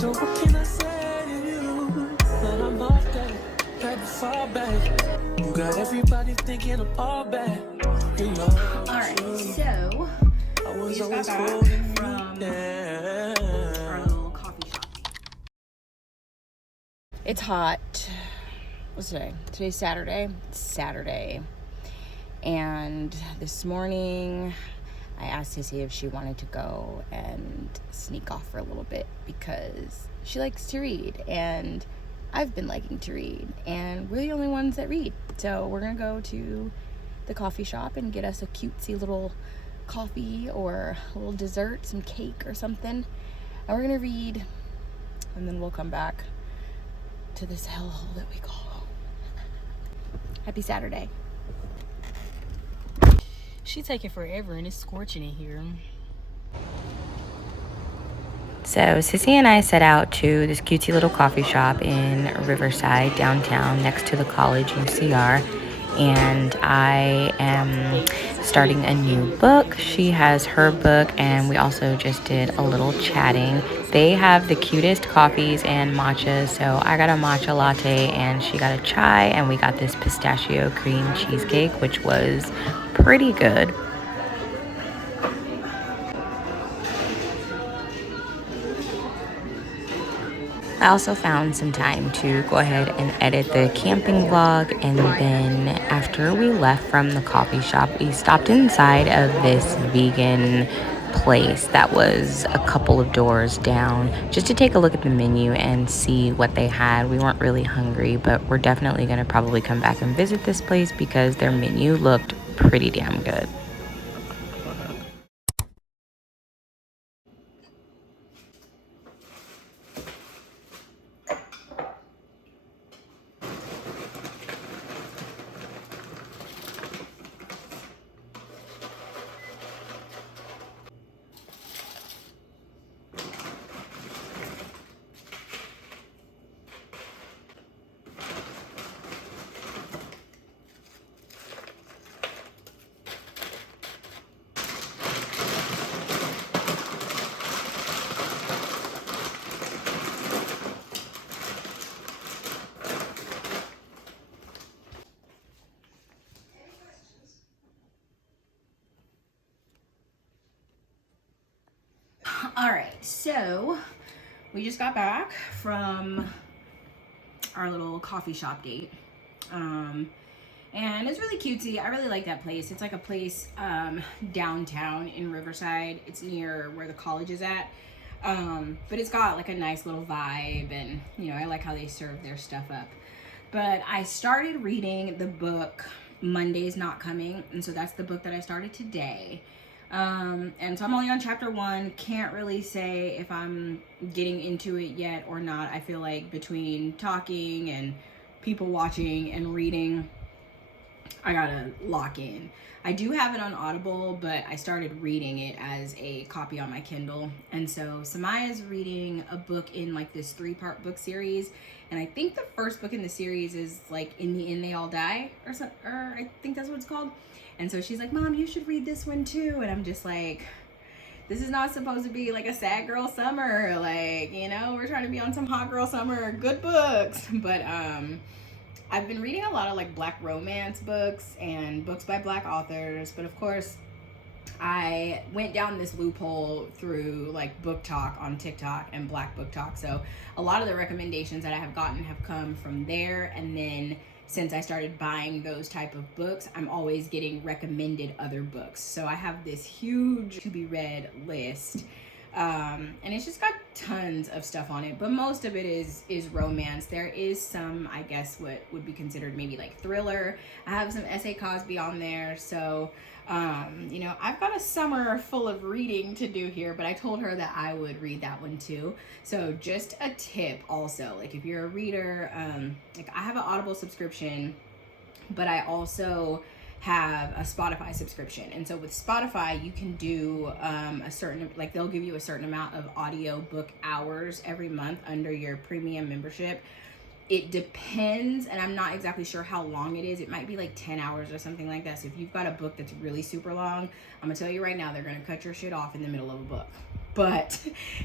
So what can I say to you? But I'm off that, had to fall back. You got everybody thinking I'm all bad. You know. Alright, so we just got back from our little coffee shop. It's hot. What's today? Today's Saturday. It's Saturday. And this morning I asked Sissy if she wanted to go and sneak off for a little bit because she likes to read and I've been liking to read and we're the only ones that read. So we're gonna go to the coffee shop and get us a cutesy little coffee or a little dessert, some cake or something. And we're gonna read and then we'll come back to this hellhole that we call home. Happy Saturday. She's taking forever and it's scorching in here. So Sissy and I set out to this cutesy little coffee shop in Riverside downtown next to the college UCR, and I am starting a new book. She has her book and we also just did a little chatting. They have the cutest coffees and matchas, so I got a matcha latte and she got a chai, and we got this pistachio cream cheesecake, which was pretty good. I also found some time to go ahead and edit the camping vlog, and then after we left from the coffee shop, we stopped inside of this vegan place that was a couple of doors down just to take a look at the menu and see what they had. We weren't really hungry, but we're definitely going to probably come back and visit this place because their menu looked pretty damn good. All right, so we just got back from our little coffee shop date, and it's really cutesy. I really like that place. It's like a place downtown in Riverside. It's near where the college is at, but it's got like a nice little vibe, and you know, I like how they serve their stuff up. But I started reading the book Monday's Not Coming, and so that's the book that I started today. And so I'm only on chapter 1. Can't really say if I'm getting into it yet or not. I feel like between talking and people watching and reading, I gotta lock in. I do have it on Audible, but I started reading it as a copy on my Kindle. And so Samaya's reading a book in like this 3-part book series. And I think the first book in the series is like In the End They All Die or something, or I think that's what it's called. And so she's like, Mom, you should read this one too. And I'm just like, this is not supposed to be like a sad girl summer. Like, you know, we're trying to be on some hot girl summer, good books. But I've been reading a lot of like Black romance books and books by Black authors. But of course, I went down this loophole through like Book Talk on TikTok and Black Book Talk. So a lot of the recommendations that I have gotten have come from there. And then since I started buying those type of books, I'm always getting recommended other books. So I have this huge to be read list, and it's just got tons of stuff on it, but most of it is romance. There is some, I guess, what would be considered maybe like thriller. I have some S.A. Cosby on there. So you know, I've got a summer full of reading to do here, but I told her that I would read that one too. So just a tip also, like if you're a reader, like I have an Audible subscription, but I also have a Spotify subscription. And so with Spotify, you can do a certain, like they'll give you a certain amount of audio book hours every month under your premium membership. It depends, and I'm not exactly sure how long it is. It might be like 10 hours or something like that. So if you've got a book that's really super long, I'm gonna tell you right now, they're gonna cut your shit off in the middle of a book. But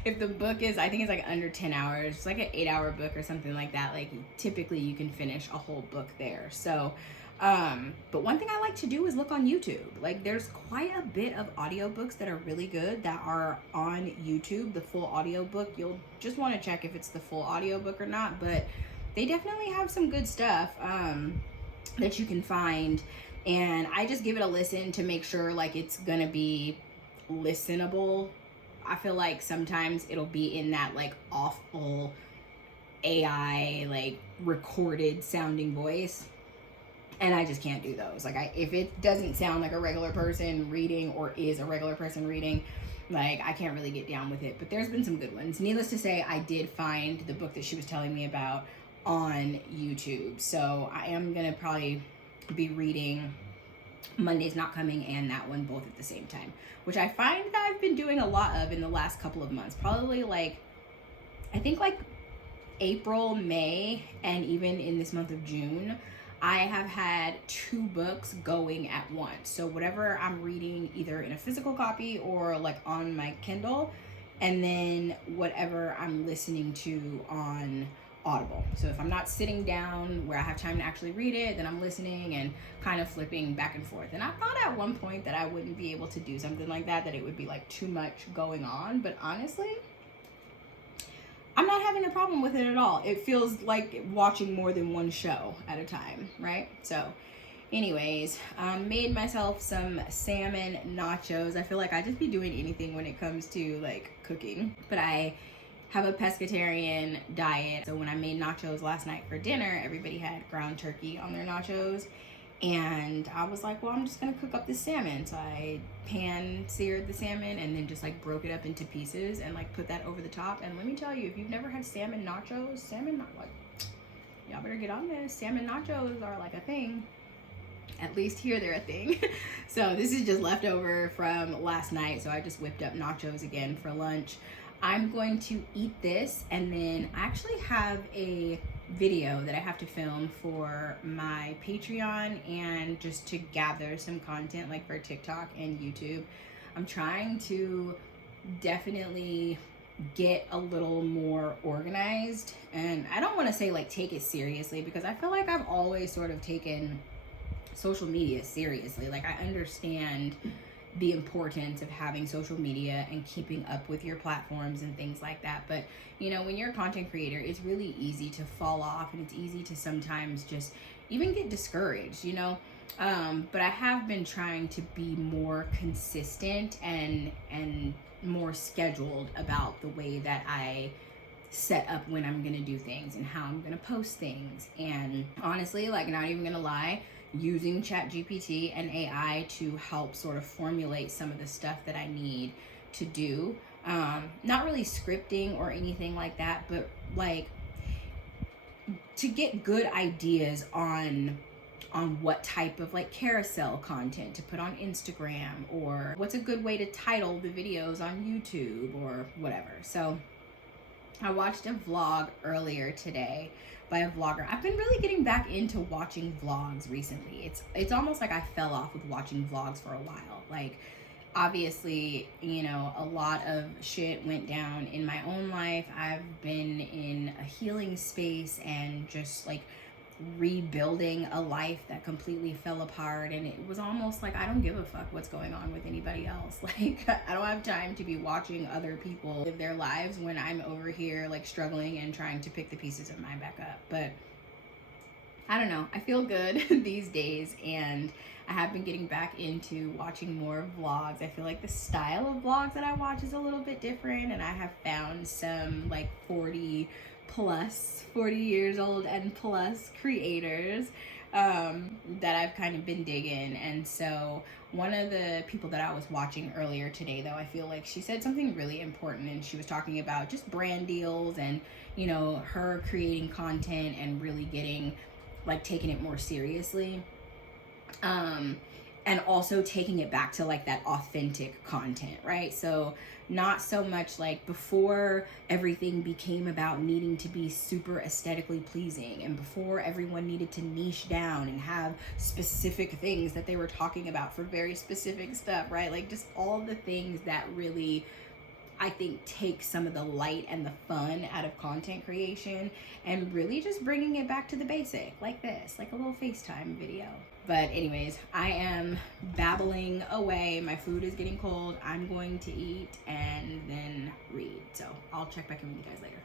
if the book is, I think it's like under 10 hours, it's like an 8-hour book or something like that. Like typically you can finish a whole book there. So, but one thing I like to do is look on YouTube. Like there's quite a bit of audiobooks that are really good that are on YouTube. The full audiobook, you'll just want to check if it's the full audiobook or not, but they definitely have some good stuff that you can find. And I just give it a listen to make sure like it's gonna be listenable. I feel like sometimes it'll be in that like awful AI like recorded sounding voice, and I just can't do those. Like if it doesn't sound like a regular person reading or is a regular person reading, like I can't really get down with it. But there's been some good ones. Needless to say, I did find the book that she was telling me about on YouTube, so I am gonna probably be reading Monday's Not Coming and that one both at the same time, which I find that I've been doing a lot of in the last couple of months. Probably like, I think like April, May, and even in this month of June, I have had 2 books going at once. So whatever I'm reading either in a physical copy or like on my Kindle, and then whatever I'm listening to on Audible. So if I'm not sitting down where I have time to actually read it, then I'm listening and kind of flipping back and forth. And I thought at one point that I wouldn't be able to do something like that it would be like too much going on. But honestly, I'm not having a problem with it at all. It feels like watching more than one show at a time, right? So anyways, made myself some salmon nachos. I feel like I just be doing anything when it comes to like cooking, but I have a pescatarian diet. So when I made nachos last night for dinner, everybody had ground turkey on their nachos. And I was like, well, I'm just gonna cook up this salmon. So I pan seared the salmon and then just like broke it up into pieces and like put that over the top. And let me tell you, if you've never had salmon nachos, like, y'all better get on this. Salmon nachos are like a thing. At least here they're a thing. So this is just leftover from last night. So I just whipped up nachos again for lunch. I'm going to eat this, and then I actually have a video that I have to film for my Patreon and just to gather some content like for TikTok and YouTube. I'm trying to definitely get a little more organized, and I don't want to say like take it seriously, because I feel like I've always sort of taken social media seriously. Like I understand the importance of having social media and keeping up with your platforms and things like that. But you know, when you're a content creator, it's really easy to fall off, and it's easy to sometimes just even get discouraged, you know. But I have been trying to be more consistent and more scheduled about the way that I set up when I'm gonna do things and how I'm gonna post things. And honestly, like, not even gonna lie, using ChatGPT and AI to help sort of formulate some of the stuff that I need to do. Not really scripting or anything like that, but like to get good ideas on what type of like carousel content to put on Instagram, or what's a good way to title the videos on YouTube or whatever. So I watched a vlog earlier today by a vlogger. I've been really getting back into watching vlogs recently. It's almost like I fell off with watching vlogs for a while. Like, obviously, you know, a lot of shit went down in my own life. I've been in a healing space and just like rebuilding a life that completely fell apart, and it was almost like I don't give a fuck what's going on with anybody else. Like, I don't have time to be watching other people live their lives when I'm over here like struggling and trying to pick the pieces of mine back up. But I don't know, I feel good these days, and I have been getting back into watching more vlogs. I feel like the style of vlogs that I watch is a little bit different, and I have found some like 40 years old and plus creators that I've kind of been digging. And so one of the people that I was watching earlier today, though, I feel like she said something really important, and she was talking about just brand deals and, you know, her creating content and really getting like taking it more seriously, and also taking it back to like that authentic content, right? So not so much like before everything became about needing to be super aesthetically pleasing, and before everyone needed to niche down and have specific things that they were talking about for very specific stuff, right? Like just all the things that really I think, takes some of the light and the fun out of content creation and really just bringing it back to the basic, like this, like a little FaceTime video. But anyways, I am babbling away. My food is getting cold. I'm going to eat and then read. So I'll check back in with you guys later.